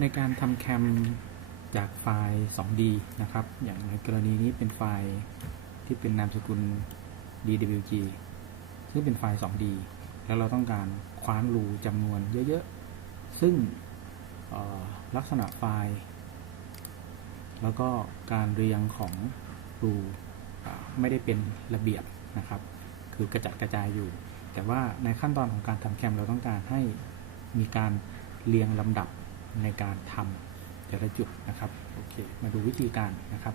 ในการทำแคมจากไฟล์ 2D นะครับ อย่างในกรณีนี้เป็นไฟล์ที่เป็นนามสกุล DWG ซึ่งเป็นไฟล์ 2D แล้วเราต้องการคว้านรูจำนวนเยอะๆ ซึ่งลักษณะไฟล์ แล้วก็การเรียงของรูไม่ได้เป็นระเบียบนะครับ คือกระจัดกระจายอยู่ แต่ว่าในขั้นตอนของการทำแคมเราต้องการให้มีการเรียงลำดับ ในการทำแต่ละจุดนะครับโอเคมาดูวิธีการนะครับ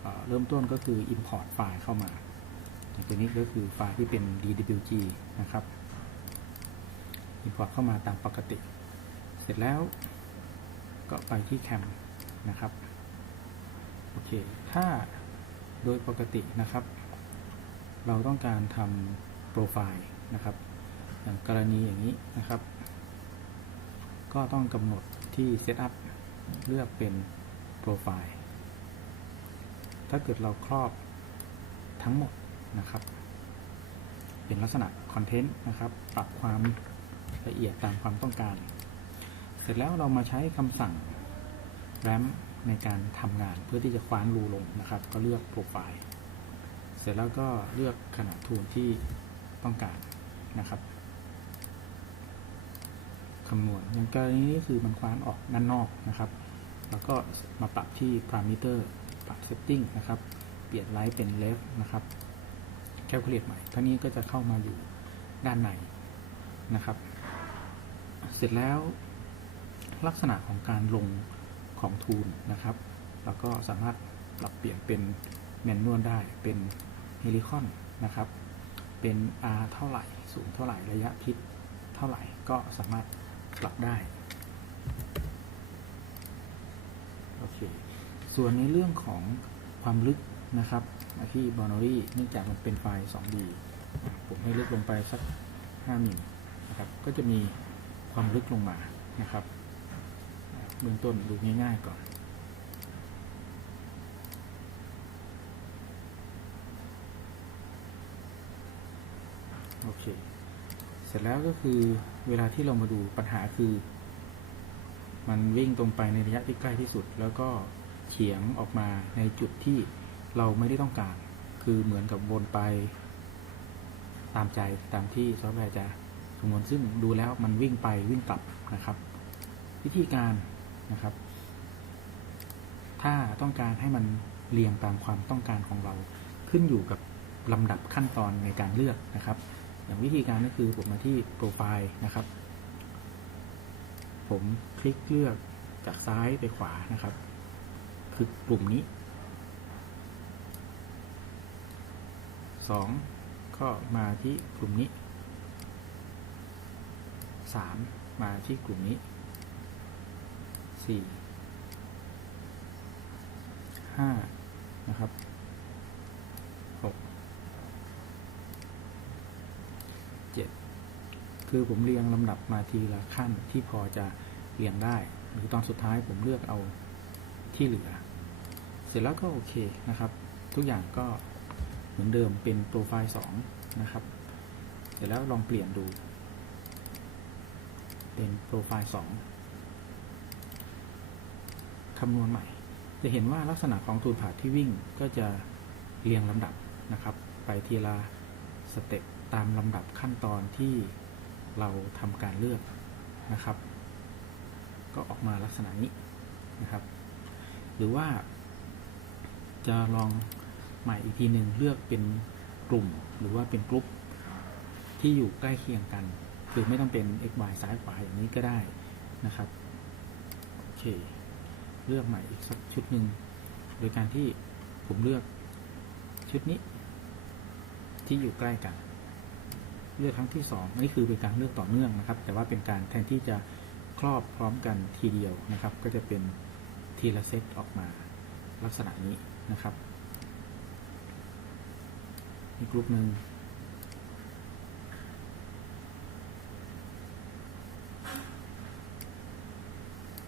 เเริ่มต้นก็คือ Import ไฟล์เข้ามาตัวนี้ก็คือไฟล์ที่เป็น DWG นะครับ Import เข้ามาตามปกติ เสร็จแล้วก็ไปที่แคมนะครับโอเคถ้าโดยปกตินะครับ เราต้องการทำโปรไฟล์นะครับอย่างกรณีอย่างนี้นะครับ ก็ต้องกำหนดที่ Setup เลือกเป็นโปรไฟล์ถ้าเกิดเราครอบทั้งหมดนะครับ เป็นลักษณะคอนเทนต์นะครับ ปรับความละเอียดตามความต้องการ เสร็จแล้วเรามาใช้คำสั่ง RAM ในการทำงานเพื่อที่จะคว้านรูลงนะครับ ก็เลือกโปรไฟล์ เสร็จแล้วก็เลือกขนาดทูนที่ต้องการนะครับ คำนวณอย่างกรณีนี้คือมันคว้านออกด้านนอกนะครับ แล้วก็มาปรับที่ parameter ปรับ setting นะครับ เปลี่ยนไลท์เป็น left นะครับ calculate ใหม่ท่านี้ก็จะเข้ามาอยู่ด้านในนะครับ เสร็จแล้วลักษณะของการลงของทูลนะครับเราก็สามารถปรับเปลี่ยนเป็นแมนนวลได้เป็นเฮลิคอนนะครับ เป็น R เท่าไหร่ สูงเท่าไหร่ ระยะพิษเท่าไหร่ ก็สามารถ ปรับได้โอเคส่วนในเรื่องของความลึกนะครับที่ boundary เนื่องจากมันเป็นไฟล์ 2D ผมให้ลึกลงไปสัก 5มิลนะครับ ก็จะมีความลึกลงมานะครับเบื้องต้นดูง่ายๆก่อนโอเค สร็จแล้วก็คือเวลาที่เรามาดูปัญหาคือ มันวิ่งตรงไปในระยะที่ใกล้ที่สุด แล้วก็เฉียงออกมาในจุดที่เราไม่ได้ต้องการ คือเหมือนกับวนไป ตามใจตามที่ซอฟต์แวร์จะคำนวณซึ่งดูแล้วมันวิ่งไปวิ่งกลับนะครับ วิธีการนะครับ ถ้าต้องการให้มันเรียงตามความต้องการของเราขึ้นอยู่กับลำดับขั้นตอนในการเลือกนะครับ อย่างวิธีการก็คือผมมาที่โปรไฟล์นะครับ ผมคลิกเลือกจากซ้ายไปขวานะครับ คือกลุ่มนี้ 2 ก็มาที่กลุ่มนี้ 3 มาที่กลุ่มนี้ 4 5 นะครับ คือผมเรียงลำดับมาทีละขั้นที่พอจะเรียงได้ หรือตอนสุดท้ายผมเลือกเอาที่เหลือ เสร็จแล้วก็โอเคนะครับ ทุกอย่างก็เหมือนเดิมเป็นโปรไฟล์2นะครับ เสร็จแล้วลองเปลี่ยนดู เป็นโปรไฟล์2คำนวณใหม่ จะเห็นว่าลักษณะของตูนผาดที่วิ่งก็จะเรียงลำดับนะครับ ไปทีละสเต็ปตามลำดับขั้นตอนที่ เราทำการเลือกนะครับ ก็ออกมาลักษณะนี้นะครับ หรือว่า จะลองใหม่อีกทีหนึ่งเลือกเป็นกลุ่มหรือว่าเป็นกลุ่มที่อยู่ใกล้เคียงกัน คือไม่ต้องเป็น x y ซ้ายขวาอย่างนี้ก็ได้นะครับโอเคเลือกใหม่อีกสักชุดหนึ่งโดยการที่ผมเลือกชุดนี้ที่อยู่ใกล้กัน เลือกครั้งที่สองนี่คือเป็นการเลือกต่อเนื่องนะครับ แต่ว่าเป็นการแทนที่จะครอบพร้อมกันทีเดียวนะครับ ก็จะเป็นทีละเซตออกมาลักษณะนี้นะครับอีกกลุ่มหนึ่ง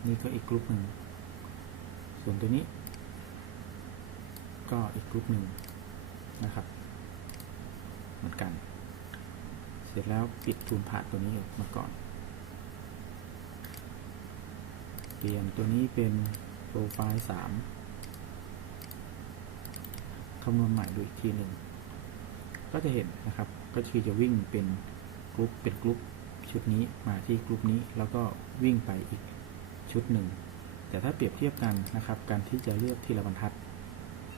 นี่ก็อีกกลุ่มหนึ่ง ส่วนตัวนี้ ก็อีกกลุ่มหนึ่งนะครับ เหมือนกัน เสร็จแล้วปิดทูนผ่าตัวนี้กมาก่อน เปลี่ยนตัวนี้เป็นโปรไฟล์สามคำนวณใหม่ดูอีกทีหนึ่ง ก็จะเห็นนะครับ ก็คือจะวิ่งเป็นกรุ๊ปเป็นกรุ๊ปชุดนี้มาที่กรุ๊ปนี้แล้วก็วิ่งไปอีกชุดหนึ่ง แต่ถ้าเปรียบเทียบกันนะครับ การที่จะเลือกทีละบรรทัด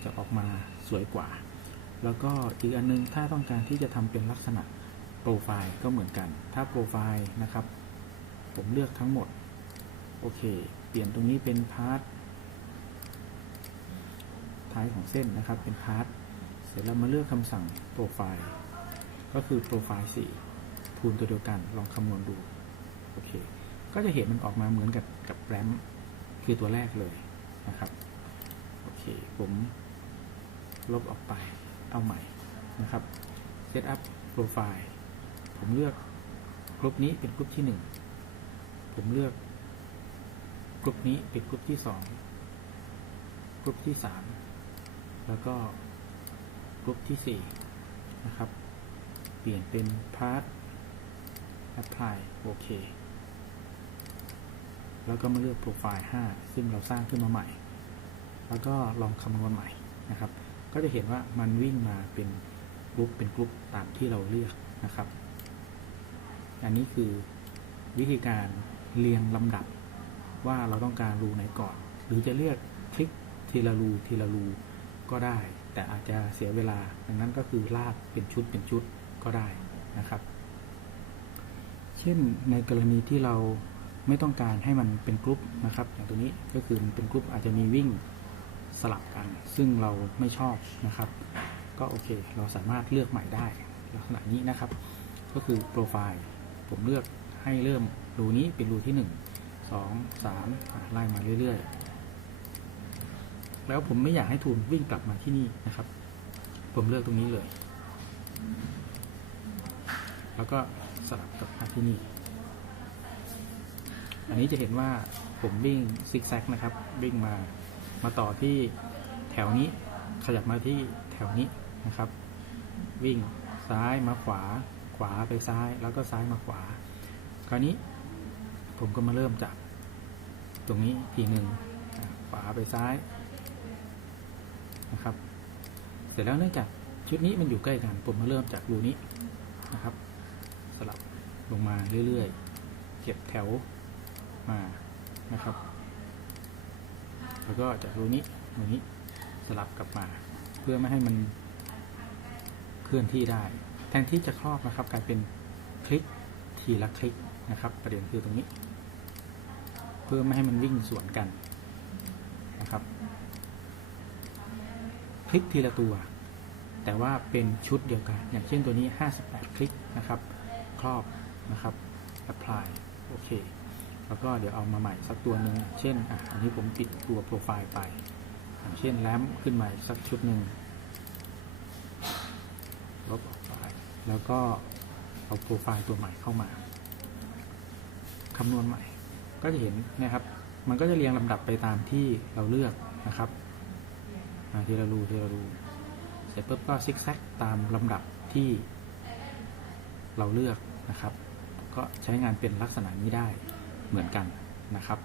จะออกมาสวยกว่า แล้วก็อีกอันนึงถ้าต้องการที่จะทำเป็นลักษณะ รไฟล์ก็เหมือนกัน ถ้าโปรไฟล์นะครับ ผมเลือกทั้งหมด โอเค เปลี่ยนตรงนี้เป็นพาร์ทท้ายของเส้นนะครับ เป็นพาร์ท เสร็จแล้วมาเลือกคำสั่งโปรไฟล์ ก็คือโปรไฟล์4คูณตัวเดียวกัน ลองคำนวณดู โอเค ก็จะเห็นมันออกมาเหมือนกับกับแรมคือตัวแรกเลยนะครับ โอเค ผมลบออกไป เอาใหม่นะครับ Setup Profile ผมเลือกกลุ่มนี้เป็นกลุ่มที่1ผมเลือกกลุ่มนี้เป็นกลุ่มที่2กลุ่มที่3แล้วก็กลุ่มที่4นะครับ เปลี่ยนเป็น Part Apply โอเคแล้วก็มาเลือกโปรไฟล์ 5 ซึ่งเราสร้างขึ้นมาใหม่ แล้วก็ลองคำนวณใหม่นะครับ ก็จะเห็นว่ามันวิ่งมาเป็นกรุ๊ปเป็นกรุ๊ปตามที่เราเลือกนะครับ อันนี้คือวิธีการเรียงลำดับว่าเราต้องการรูไหนก่อน หรือจะเลือกคลิกทีละรูทีละรูก็ได้ แต่อาจจะเสียเวลาดังนั้นก็คือลากเป็นชุดเป็นชุดก็ได้นะครับ เช่นในกรณีที่เราไม่ต้องการให้มันเป็นกรุ๊ปนะครับอย่างตัวนี้ก็คือมันเป็นกรุ๊ปอาจจะมีวิ่งสลับกัน ซึ่งเราไม่ชอบนะครับ ก็โอเค เราสามารถเลือกใหม่ได้ลักษณะนี้นะครับ ก็คือโปรไฟล์ ผมเลือกให้เริ่มรูนี้เป็นรูที่ 1 2 3อะไล่มาเรื่อยๆ แล้วผมไม่อยากให้ทูนวิ่งกลับมาที่นี่นะครับ ผมเลือกตรงนี้เลย แล้วก็สลับกลับมาที่นี่ อันนี้จะเห็นว่าผมวิ่งซิกแซกนะครับ วิ่งมามาต่อที่แถวนี้ขยับมาที่แถวนี้นะครับ วิ่งซ้ายมาขวา ขวาไปซ้ายแล้วก็ซ้ายมาขวา คราวนี้ผมก็มาเริ่มจากตรงนี้ทีหนึ่งขวาไปซ้ายนะครับ เสร็จแล้วเนื่องจากชุดนี้มันอยู่ใกล้กัน ผมมาเริ่มจากรูนี้นะครับ สลับลงมาเรื่อยๆเก็บแถวมานะครับ แล้วก็จากรูนี้รูนี้สลับกลับมา เพื่อไม่ให้มันเคลื่อนที่ได้ นที่จะครอบนะครับกลายเป็นคลิกทีละคลิกนะครับ ประเด็นคือตรงนี้ เพื่อไม่ให้มันวิ่งสวนกันนะครับ คลิกทีละตัว แต่ว่าเป็นชุดเดียวกัน อย่างเช่นตัวนี้ 58 คลิกนะครับ ครอบนะครับ apply โอเค แล้วก็เดี๋ยวเอามาใหม่สักตัวหนึ่ง เช่นอะอันนี้ผมปิดตัวโปรไฟล์ไป อย่างเช่นแรมขึ้นมาสักชุดหนึ่งลบอ แล้วก็เอาโปรไฟล์ตัวใหม่เข้ามาคำนวณใหม่ ก็จะเห็นนะครับ มันก็จะเรียงลำดับไปตามที่เราเลือกนะครับทีละรูทีละรูเสร็จปุ๊บก็ซิกแซกตามลำดับที่เราเลือกนะครับ ก็ใช้งานเป็นลักษณะนี้ได้เหมือนกันนะครับ